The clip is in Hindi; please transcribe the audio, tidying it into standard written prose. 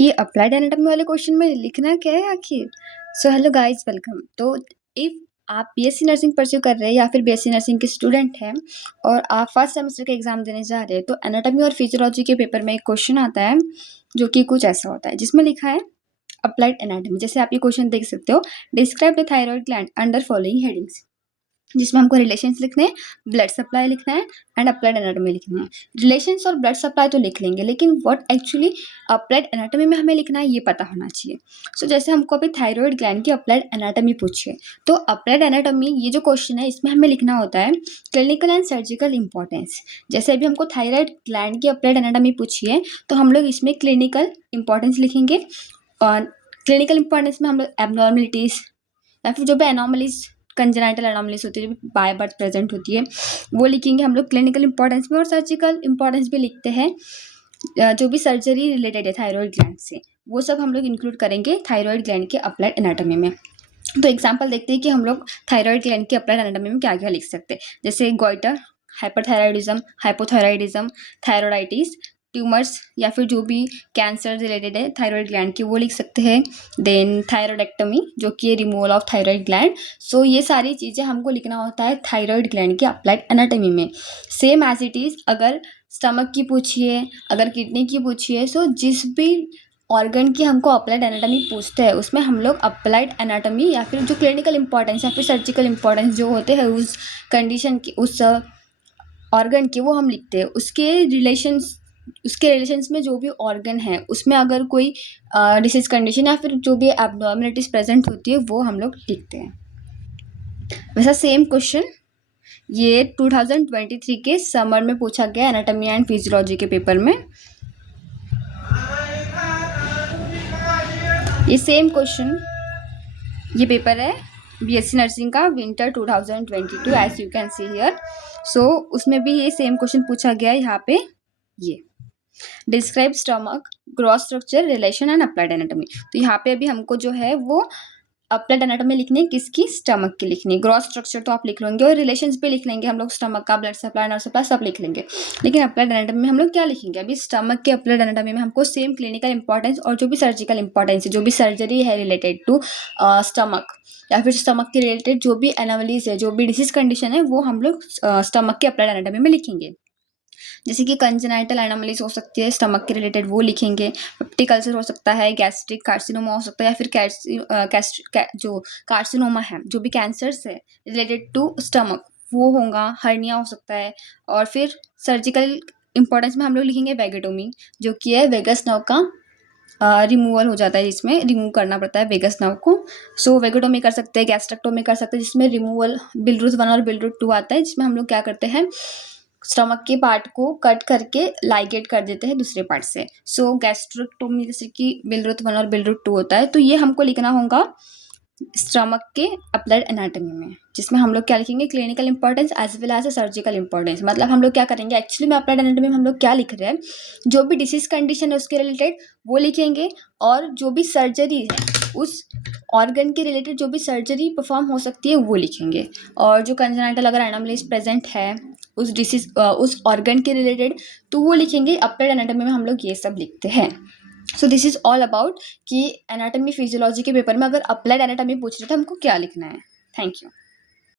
ये अप्लाइड एनाटॉमी वाले क्वेश्चन में लिखना क्या है आखिर? So hello guys, welcome. तो इफ आप बीएससी नर्सिंग परस्यू कर रहे हैं या फिर बीएससी नर्सिंग के स्टूडेंट हैं और आप फर्स्ट सेमेस्टर के एग्जाम देने जा रहे हैं, तो एनाटॉमी और फिजियोलॉजी के पेपर में एक क्वेश्चन आता है जो कि कुछ ऐसा होता है, जिसमें लिखा है अप्लाइड एनाटॉमी। जैसे आप ये क्वेश्चन देख सकते हो, describe the thyroid gland under following headings, जिसमें हमको रिलेशंस लिखने हैं, ब्लड सप्लाई लिखना है एंड अप्लाइड एनाटॉमी लिखना है। रिलेशंस और ब्लड सप्लाई तो लिख लेंगे, लेकिन व्हाट एक्चुअली अप्लाइड एनाटॉमी में हमें लिखना है ये पता होना चाहिए। सो जैसे हमको अभी थायराइड ग्लैंड की अप्लाइड एनाटॉमी पूछिए, तो अप्लाइड एनाटॉमी ये जो क्वेश्चन है इसमें हमें लिखना होता है क्लिनिकल एंड सर्जिकल इंपॉर्टेंस। जैसे अभी हमको थायराइड ग्लैंड की अप्लाइड एनाटॉमी पूछी है, तो हम लोग इसमें क्लिनिकल इंपॉर्टेंस लिखेंगे। और क्लिनिकल इंपॉर्टेंस में हम लोग एबनॉर्मलिटीज या फिर जो भी एनॉमलीज, कंजेनाइटल एनॉमलीज होती है जो भी बाय बर्थ प्रेजेंट होती है, वो लिखेंगे हम लोग क्लिनिकल इंपॉर्टेंस में। और सर्जिकल इंपॉर्टेंस भी लिखते हैं, जो भी सर्जरी रिलेटेड है थायराइड ग्लैंड से, वो सब हम लोग इंक्लूड करेंगे थायराइड ग्लैंड के अप्लाइड एनाटॉमी में। तो एग्जांपल देखते हैं कि हम लोग थायराइड ग्लैंड के अप्लाइड एनाटॉमी में क्या क्या लिख सकते हैं। जैसे goitre, hyperthyroidism, hypothyroidism, thyroiditis, tumours या फिर जो भी कैंसर रिलेटेड है थायराइड ग्लैंड की, वो लिख सकते हैं। देन थायराइडेक्टमी, जो कि है रिमूवल ऑफ थायराइड ग्लैंड। सो ये सारी चीज़ें हमको लिखना होता है थायराइड ग्लैंड के अप्लाइड एनाटॉमी में। सेम एज इट इज़ अगर स्टमक की पूछिए, अगर किडनी की पूछिए, सो जिस भी ऑर्गन की हमको अप्लाइड एनाटॉमी पूछते हैं उसमें हम लोग अप्लाइड एनाटॉमी या फिर जो क्लिनिकल इंपॉर्टेंस या फिर सर्जिकल इंपॉर्टेंस जो होते हैं उस कंडीशन की, उस ऑर्गन के, वो हम लिखते हैं। उसके रिलेशंस में जो भी ऑर्गन है उसमें अगर कोई डिसीज कंडीशन या फिर जो भी एब्नॉर्मलिटीज प्रेजेंट होती है वो हम लोग लिखते हैं। वैसा सेम क्वेश्चन ये 2023 के समर में पूछा गया एनाटॉमी एंड फिजियोलॉजी के पेपर में। ये सेम क्वेश्चन, ये पेपर है बीएससी नर्सिंग का winter 2022 as you can see here. So उसमें भी ये सेम क्वेश्चन पूछा गया है यहाँ पे। ये describe stomach gross structure relation and applied anatomy. तो यहाँ पे अभी हमको जो है वो अप्लाइड एनाटॉमी लिखनी है, किसकी? स्टमक की लिखनी है। ग्रॉस स्ट्रक्चर तो आप लिख लेंगे और रिलेशंस भी लिख लेंगे हम लोग, स्टमक का, ब्लड सप्लाई, नर्व सप्लाई सब लिख लेंगे। लेकिन अप्लाइड एनाटॉमी में हम लोग क्या लिखेंगे? अभी स्टमक के अप्लाइड एनाटॉमी में हमको सेम क्लिनिकल इंपॉर्टेंस और जो भी सर्जिकल इंपॉर्टेंस है, जो भी सर्जरी है रिलेटेड टू स्टमक या फिर स्टमक के रिलेटेड जो भी एनोमलीज है, जो भी डिसीज कंडीशन है, वो हम लोग स्टमक के अप्लाइड एनाटॉमी में लिखेंगे। जैसे कि कंजेनाइटल एनोमलीज हो सकती है स्टमक के रिलेटेड, वो लिखेंगे। पेप्टिक अल्सर हो सकता है, गैस्ट्रिक कार्सिनोमा हो सकता है, या फिर जो कार्सिनोमा है, जो भी कैंसर्स है रिलेटेड टू स्टमक, वो होगा। हर्निया हो सकता है। और फिर सर्जिकल इंपॉर्टेंस में हम लोग लिखेंगे वेगेटोमी, जो कि है वेगस नर्व का रिमूवल हो जाता है, जिसमें रिमूव करना पड़ता है वेगस नर्व को। सो वेगेटोमी कर सकते हैं, गैस्ट्रेक्टोमी कर सकते हैं, जिसमें रिमूवल बिलरुथ 1 और बिलरुथ 2 आता है, जिसमें हम लोग क्या करते हैं, स्टमक के पार्ट को कट करके लाइगेट कर देते हैं दूसरे पार्ट से। सो गैस्ट्रेक्टोमी जैसे कि बिलरुथ 1 और बिलरुथ 2 होता है, तो ये हमको लिखना होगा स्टमक के अप्लाइड एनाटॉमी में, जिसमें हम लोग क्या लिखेंगे, clinical importance as well as surgical importance. मतलब हम लोग क्या करेंगे एक्चुअली में अप्लाइड एनाटॉमी में हम लोग क्या लिख रहे हैं, जो भी डिसीज कंडीशन है उसके रिलेटेड वो लिखेंगे, और जो भी सर्जरी है उस ऑर्गन के रिलेटेड जो भी सर्जरी परफॉर्म हो सकती है वो लिखेंगे। और जो कंजेनाइटल अगर एनोमलीज प्रेजेंट है उस डिसीज उस ऑर्गन के रिलेटेड, तो वो लिखेंगे। अप्लाइड एनाटॉमी में हम लोग ये सब लिखते हैं। So this is all about कि एनाटॉमी फिजियोलॉजी के पेपर में अगर अप्लाइड एनाटॉमी पूछ रहे तो हमको क्या लिखना है। Thank you.